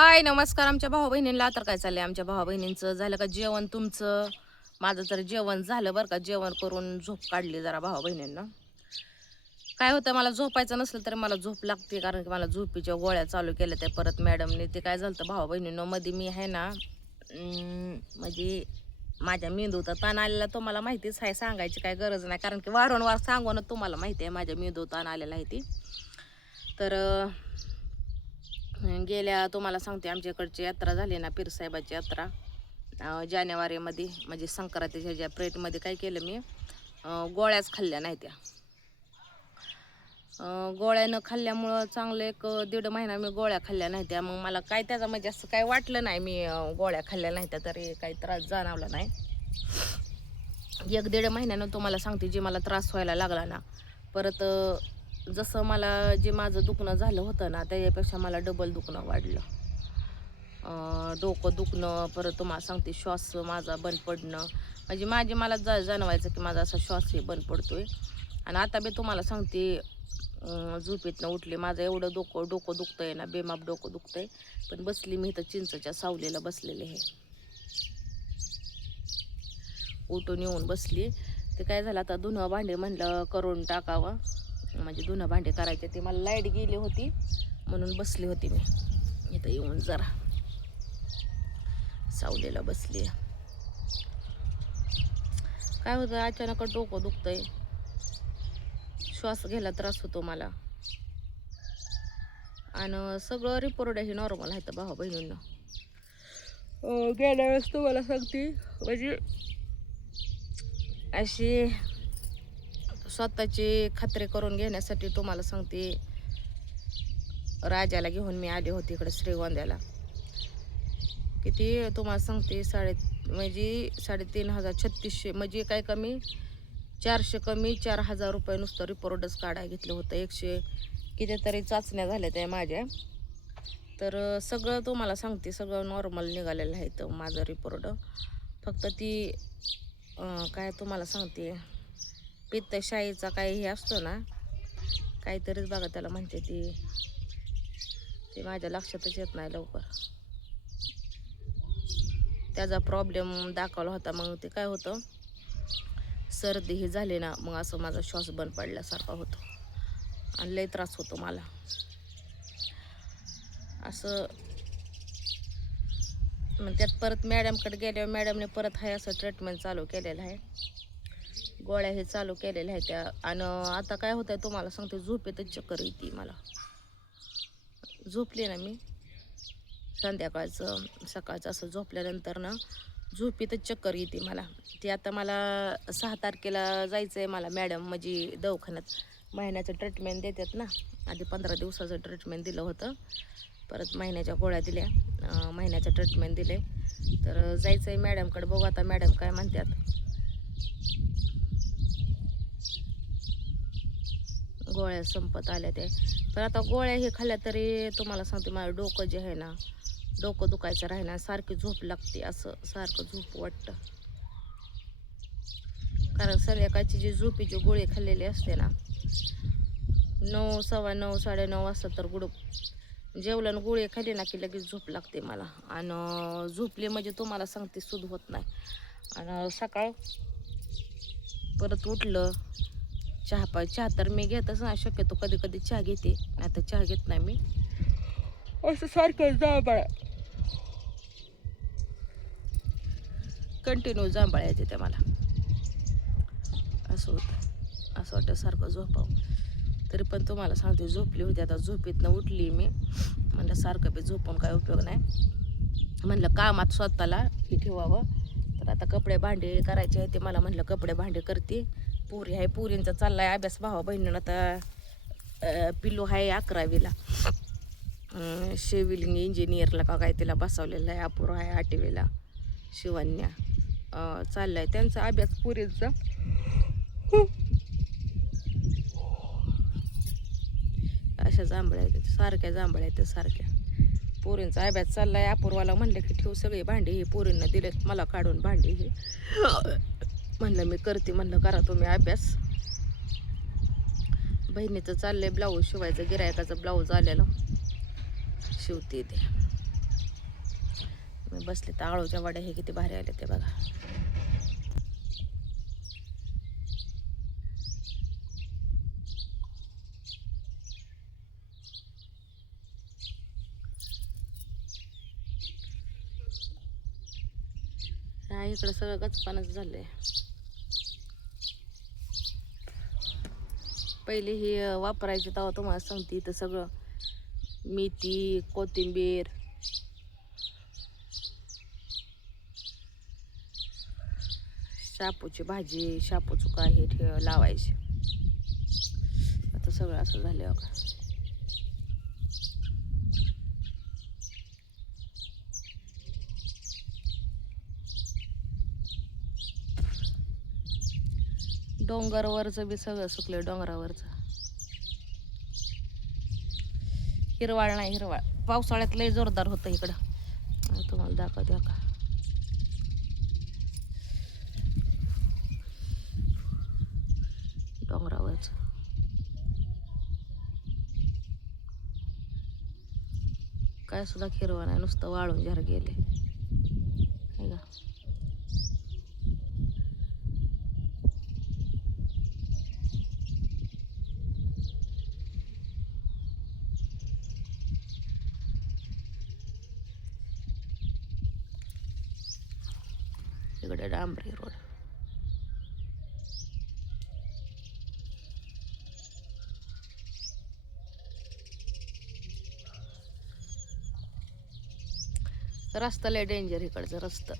हाय नमस्कार आमच्या भाऊ बहिणींना. तर काय चाललंय आमच्या भाऊ बहिणींचं? झालं का जेवण तुमचं? माझं तर जेवण झालं बरं का. जेवण करून झोप काढली जरा भाऊ बहिणींना. काय होतं, मला झोपायचं नसलं तरी मला झोप लागते, कारण की मला झोपीच्या गोळ्या चालू केल्या त्या परत मॅडमने. ते काय झालं भाऊ बहिणींनो, मध्ये मी आहे ना म्हणजे माझ्या मेंदूचा ताण आलेला तुम्हाला माहितीच आहे, सांगायची काय गरज नाही, कारण की वारंवार सांगून तुम्हाला माहिती आहे माझ्या मेंदू ताण आलेला आहे ती. तर गेल्या तुम्हाला सांगते, आमच्या इकडची यात्रा झाली ना, पीरसाहेबाची यात्रा जानेवारीमध्ये, म्हणजे संक्रांतीच्या ज्या प्रेटमध्ये काय केलं मी, गोळ्याच खाल्ल्या नाही त्या. गोळ्या न खाल्ल्यामुळं चांगलं एक दीड महिना मी गोळ्या खाल्ल्या नाही त्या. मग मला काय त्याचा म्हणजे असं काय वाटलं नाही, मी गोळ्या खाल्ल्या नाही त्या तरी काही त्रास जाणवला नाही. एक दीड महिन्यानं तुम्हाला सांगते जे मला त्रास व्हायला लागला ना, परत जसं मला जे माझं दुखणं झालं होतं ना, त्याच्यापेक्षा मला डबल दुखणं वाढलं. डोकं दुखणं, परत तुम्हाला सांगते श्वास माझा बंद पडणं, म्हणजे मला जाणवायचं की माझा असा श्वासही बंद पडतोय. आणि आता मी तुम्हाला सांगते, झोपेतनं उठले, माझं एवढं डोकं दुखतंय ना, बेमाप डोकं दुखतंय. पण बसली मी इथं चिंचच्या सावलीला बसलेले आहे, उठून येऊन बसली. ते काय झालं, आता धुणं भांडे म्हणलं करून टाकावं, म्हणजे धुणं भांडे करायचे ते. मला लाईट गेली होती म्हणून बसली होती मी इथं येऊन, जरा सावलीला बसली. काय होतं, अचानक डोकं दुखतंय, श्वास घ्यायला त्रास होतो मला, आणि सगळं रिपोर्ट हे नॉर्मल आहे तर भाऊ बहिणींना. गेल्या वेळेस तुम्हाला सांगते, म्हणजे अशी स्वतःची खात्री करून घेण्यासाठी तुम्हाला सांगते, राजाला घेऊन मी आले होते इकडे श्रीगोंद्याला. किती तुम्हाला सांगते, म्हणजे 3,500 म्हणजे काय कमी, 400 कमी 4,000 रुपये नुसतं रिपोर्टच काढायला घेतलं होतं. 100 कितीतरी चाचण्या झाल्या त्या माझ्या. तर सगळं तुम्हाला सांगते, सगळं नॉर्मल निघालेलं आहे तर माझं रिपोर्ट. फक्त ती काय तुम्हाला सांगते, पित्तशाहीचा काही हे असतो ना, काहीतरीच बघा त्याला म्हणते ते माझ्या लक्षातच येत नाही लवकर. त्याचा प्रॉब्लेम दाखवला होता. मग ते काय होतं, सर्दी ही झाली ना, मग असं माझा श्वास बंद पडल्यासारखा होतो आणि लई त्रास होतो मला असं. मग त्यात परत मॅडमकडे गेल्यावर मॅडमने परत आहे असं ट्रीटमेंट चालू केलेलं आहे, गोळ्या हे चालू केलेल्या आहेत त्या. आणि आता काय होतं आहे तुम्हाला सांगते, झोपेतच चक्कर येते मला. झोपले ना मी संध्याकाळचं सकाळचं असं झोपल्यानंतर ना, झोपेतच चक्कर येते मला. ते आता मला 6 तारखेला जायचं आहे मला, मॅडम म्हणजे दवाखान्यात महिन्याचं ट्रीटमेंट देतात ना. आधी 15 दिवसाचं ट्रीटमेंट दिलं होतं, परत महिन्याच्या गोळ्या दिल्या, महिन्याचं ट्रीटमेंट दिले. तर जायचं आहे मॅडमकडे, बघू आता मॅडम काय म्हणतात. गोळ्या संपत आल्या ते, पण आता गोळ्या हे खाल्ल्या तरी तुम्हाला सांगते, माझं डोकं जे आहे ना, डोकं दुखायचं राहिना, सारखी झोप लागते, असं सारखं झोप वाटतं. कारण संध्याकाळची जी झोपीची गोळी खाल्लेली असते ना, 9, 9:15, 9:30 वाजता तर जेवल्यानं गोळी खाल्ली ना की लगेच झोप लागते मला. आणि झोपली म्हणजे तुम्हाला सांगते सुध होत नाही. आणि सकाळ परत उठलं, चहा तर मी घेतच नाही शक्यतो, कधी कधी चहा घेते, नाही तर चहा घेत नाही मी. असं सारखं जांभळा कंटिन्यू जांभळा येते त्या मला, असं होतं. असं वाटतं सारखं झोपावं. तरी पण तुम्हाला सांगते, झोपली होती. आता झोपेतनं उठली मी, म्हणलं सारखं बी झोपून काय उपयोग नाही, म्हणलं कामात स्वतःला हे ठेवावं. तर आता कपडे भांडे करायचे आहे ते मला, म्हणलं कपडे भांडे करते. पुरी आहे, पुरींचा चालला आहे अभ्यास भावा बहिणीनं. आता पिल्लू आहे 11वीला, सिव्हिल इंजिनियरला का काय तिला बसवलेलं आहे. अपूर्व आहे 8वीला, शिवन्या. चाललाय त्यांचा अभ्यास पुरींचा. अशा जांभळ्या आहेत, सारख्या जांभळ्या आहेत सारख्या. पोरींचा अभ्यास चाललाय. अपूर्वाला म्हणलं की ठेव सगळी भांडी, ही पोरींना दिलेत मला काढून भांडी. ही म्हणलं मी करते, म्हणलं करा तुम्ही अभ्यास. बहिणीचं चाललंय ब्लाऊज शिवायचं, गिरायकाचं ब्लाऊज आलेलं शिवते ते. मी बसले तर आळूच्या वाड्या हे किती भारी आले ते बघा. हा इकडं सगळं गचपानच झालंय. पहिले हे वापरायचे तेव्हा तुम्हाला सांगते इथं सगळं मेथी, कोथिंबीर, शापूची भाजी, शापूचं काय हे लावायचे. आता सगळं असं झालं बघा. डोंगरावरचं बी सगळं सुकलं. डोंगरावरचं हिरवाळ नाही, हिरवाळ पावसाळ्यात लय जोरदार होतं इकडं. तुम्हाला दाखवते का डोंगरावरचं. काय सुद्धा हिरवं नाही, नुसतं वाळून झार गेले है का. इकडे डांबरी रोड. रस्ता लय डेंजर इकडचं रस्ता.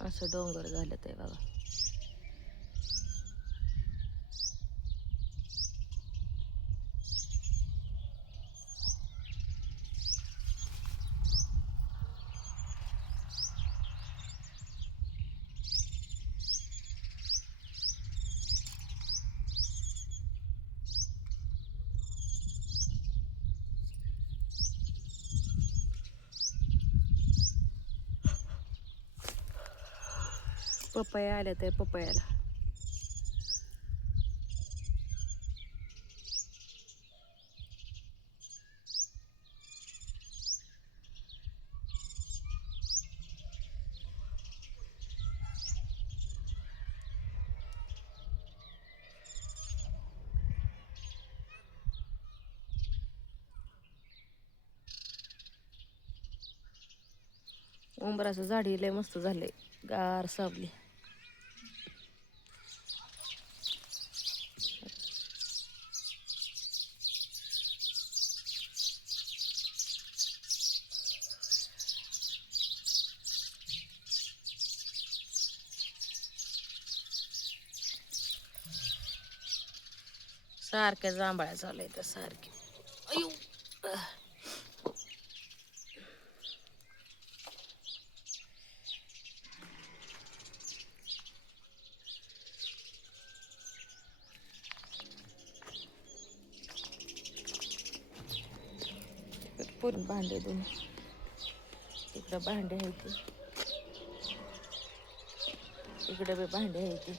असं डोंगर झालं ते बघा. पपया आल्या ते पपयाला. उंबराचं झाडी लय मस्त झाले, गार सावली. सारख्या जांभळ्या चालू आहेत सारखे. अयो पूर्ण भांडे दोन. इकडं भांडे आहेत, इकडे बी भांडे आहेत.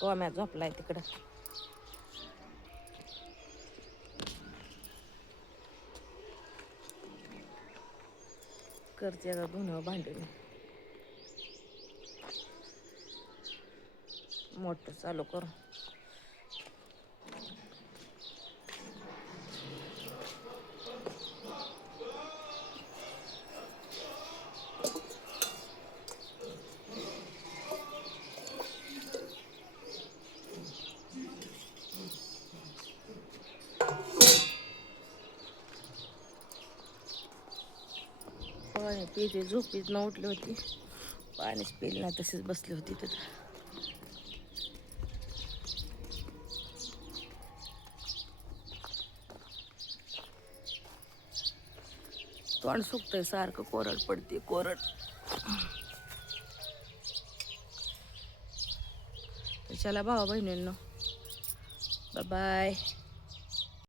टोम्या झोपलाय तिकडं. करते आता धुणं भांडे. मोटर चालू करू. पाणी पिते, झोपीत न उठली होती, पाणीच पिलं नाही, तशीच बसली होती तिथं. तोंड सुकतंय सारखं, कोरड पडते कोरड. चला भावा बहिणींनो, बाय.